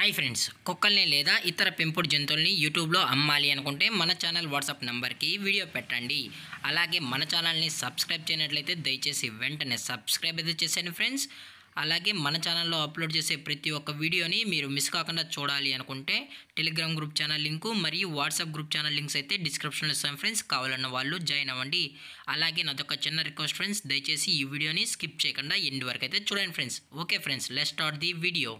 Hi friends, కుక్కల్ని లేదా ఇతర పెంపుడు జంతువుల్ని యూట్యూబ్లో అమ్మాలి అనుకుంటే మన ఛానల్ వాట్సాప్ నెంబర్కి వీడియో పెట్టండి. అలాగే మన ఛానల్ని సబ్స్క్రైబ్ చేయనట్లయితే దయచేసి వెంటనే సబ్స్క్రైబ్ అయితే చేసేయండి ఫ్రెండ్స్. అలాగే మన ఛానల్లో అప్లోడ్ చేసే ప్రతి ఒక్క వీడియోని మీరు మిస్ కాకుండా చూడాలి అనుకుంటే టెలిగ్రామ్ గ్రూప్ ఛానల్ లింకు మరియు వాట్సాప్ గ్రూప్ ఛానల్ లింక్స్ అయితే డిస్క్రిప్షన్లో ఇస్తాను ఫ్రెండ్స్. కావాలన్న వాళ్ళు జాయిన్ అవ్వండి. అలాగే నాదొక చిన్న రిక్వెస్ట్ ఫ్రెండ్స్, దయచేసి ఈ వీడియోని స్కిప్ చేయకుండా ఎండ్ వరకు అయితే చూడండి friends. Okay friends, let's start the video.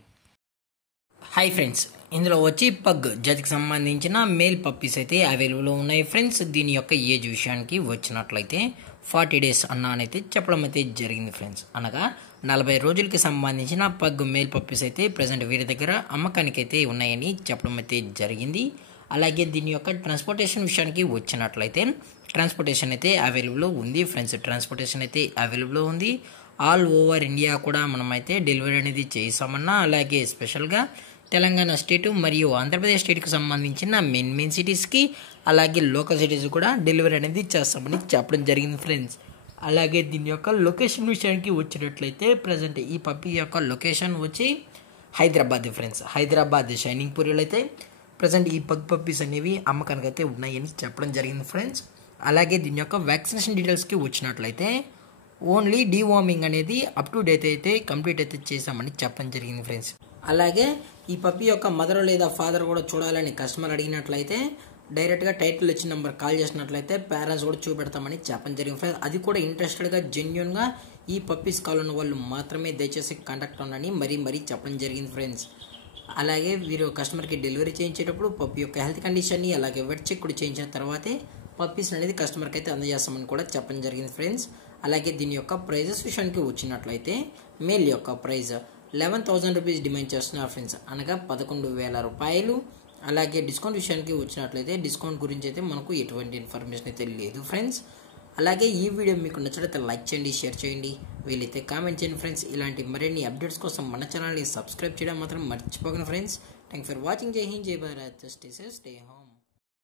Hi friends, ఇందులో వచ్చి పగ్ జాతికి సంబంధించిన మేల్ పప్పీస్ అయితే అవైలబుల్లో ఉన్నాయి ఫ్రెండ్స్. దీని యొక్క ఏజ్ విషయానికి వచ్చినట్లయితే 40 days అన్నానైతే చెప్పడం అయితే జరిగింది ఫ్రెండ్స్. అనగా 40 రోజులకి సంబంధించిన పగ్ మేల్ పప్పీస్ అయితే ప్రజెంట్ వీరి దగ్గర అమ్మకానికి అయితే ఉన్నాయని చెప్పడం అయితే జరిగింది. అలాగే దీని యొక్క ట్రాన్స్పోర్టేషన్ విషయానికి వచ్చినట్లయితే ట్రాన్స్పోర్టేషన్ అయితే అవైలబుల్లో ఉంది ఫ్రెండ్స్. ట్రాన్స్పోర్టేషన్ అయితే అవైలబుల్లో ఉంది. ఆల్ ఓవర్ ఇండియా కూడా మనమైతే డెలివరీ అనేది చేసామన్నా, అలాగే స్పెషల్గా తెలంగాణ స్టేట్ మరియు ఆంధ్రప్రదేశ్ స్టేట్కి సంబంధించిన మెయిన్ సిటీస్కి అలాగే లోకల్ సిటీస్ కూడా డెలివరీ అనేది చేస్తామని చెప్పడం జరిగింది ఫ్రెండ్స్. అలాగే దీని యొక్క లొకేషన్ విషయానికి వచ్చినట్లయితే ప్రజెంట్ ఈ పప్పీ యొక్క లొకేషన్ వచ్చి హైదరాబాద్ ఫ్రెండ్స్. హైదరాబాద్ షైనింగ్ పూరిలో అయితే ప్రజెంట్ ఈ పగ్ పప్పీస్ అనేవి అమ్మకానికి అయితే ఉన్నాయని చెప్పడం జరిగింది ఫ్రెండ్స్. అలాగే దీని యొక్క వ్యాక్సినేషన్ డీటెయిల్స్కి వచ్చినట్లయితే ఓన్లీ డీవార్మింగ్ అనేది అప్ టు డేట్ అయితే కంప్లీట్ అయితే చేసామని చెప్పడం జరిగింది ఫ్రెండ్స్. అలాగే ఈ పప్పీ యొక్క మదర్ లేదా ఫాదర్ కూడా చూడాలని కస్టమర్ అడిగినట్లయితే డైరెక్ట్గా టైటిల్ వచ్చిన నెంబర్ కాల్ చేసినట్లయితే పేరెంట్స్ కూడా చూపెడతామని చెప్పడం జరిగింది ఫ్రెండ్స్. అది కూడా ఇంట్రెస్టెడ్గా జెన్యున్గా ఈ పప్పీస్ కావాలన్న వాళ్ళు మాత్రమే దయచేసి కాంటాక్ట్ అవ్వని మరీ చెప్పడం జరిగింది ఫ్రెండ్స్. అలాగే వీరు కస్టమర్కి డెలివరీ చేయించేటప్పుడు పప్పీ యొక్క హెల్త్ కండిషన్ని అలాగే వెట్ చెక్ కూడా చేయించిన తర్వాతే పప్పీస్ అనేది కస్టమర్కి అయితే అందజేస్తామని కూడా చెప్పడం జరిగింది ఫ్రెండ్స్. అలాగే దీని యొక్క ప్రైజెస్ విషయానికి వచ్చినట్లయితే మేల్ యొక్క ప్రైజ్ 11,000 రూపీస్ డిమాండ్ చేస్తున్నారు ఫ్రెండ్స్, అనగా 11,000 రూపాయలు. అలాగే డిస్కౌంట్ విషయానికి వచ్చినట్లయితే డిస్కౌంట్ గురించి అయితే మనకు ఎటువంటి ఇన్ఫర్మేషన్ అయితే లేదు ఫ్రెండ్స్. అలాగే ఈ వీడియో మీకు నచ్చినట్లయితే లైక్ చేయండి, షేర్ చేయండి, వీలైతే కామెంట్ చేయండి ఫ్రెండ్స్. ఇలాంటి మరిన్ని అప్డేట్స్ కోసం మన ఛానల్ని సబ్స్క్రైబ్ చేయడం మాత్రం మర్చిపోకండి ఫ్రెండ్స్. Thanks for watching. జై హింద్, జై Bharat, stay safe, stay home.